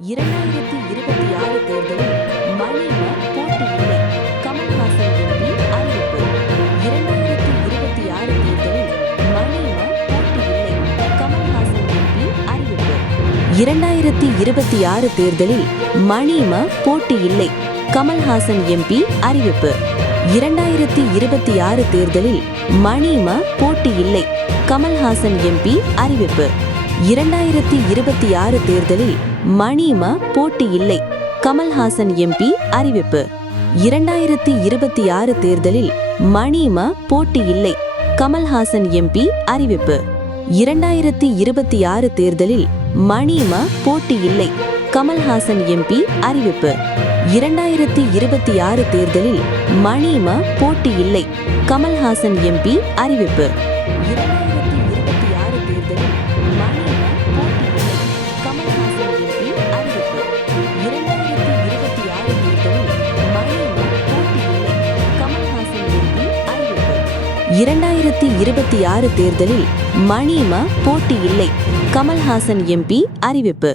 2026 தேர்தலில் மணிம போட்டி இல்லை. கமல்ஹாசன் எம்பி அறிவிப்பு. 2026 தேர்தலில் மணிம போட்டி இல்லை. கமல்ஹாசன் எம்பி அறிவிப்பு. 2026 தேர்தலில் மணிம போட்டி இல்லை. கமல்ஹாசன் எம்பி அறிவிப்பு. 2026 தேர்தலில் மணிம போட்டி இல்லை. கமல்ஹாசன் எம்பி அறிவிப்பு. 2026 தேர்தலில் மணிம போட்டி இல்லை. கமல்ஹாசன் எம்பி அறிவிப்பு. 2026 தேர்தலில் மணிம போட்டி இல்லை. கமல்ஹாசன் எம்பி அறிவிப்பு. 2026 தேர்தலில் மணிம போட்டி இல்லை. கமல்ஹாசன் எம்பி அறிவிப்பு. 2026 தேர்தலில் மணிம போட்டி இல்லை. கமல்ஹாசன் எம்பி அறிவிப்பு. 2026 தேர்தலில் மணிம போட்டி இல்லை. கமல்ஹாசன் எம்பி அறிவிப்பு. 2026 தேர்தலில் மணிம போட்டி இல்லை. கமல்ஹாசன் எம்பி அறிவிப்பு. 2026 தேர்தலில் மணிம போட்டி இல்லை. கமல்ஹாசன் எம்பி அறிவிப்பு.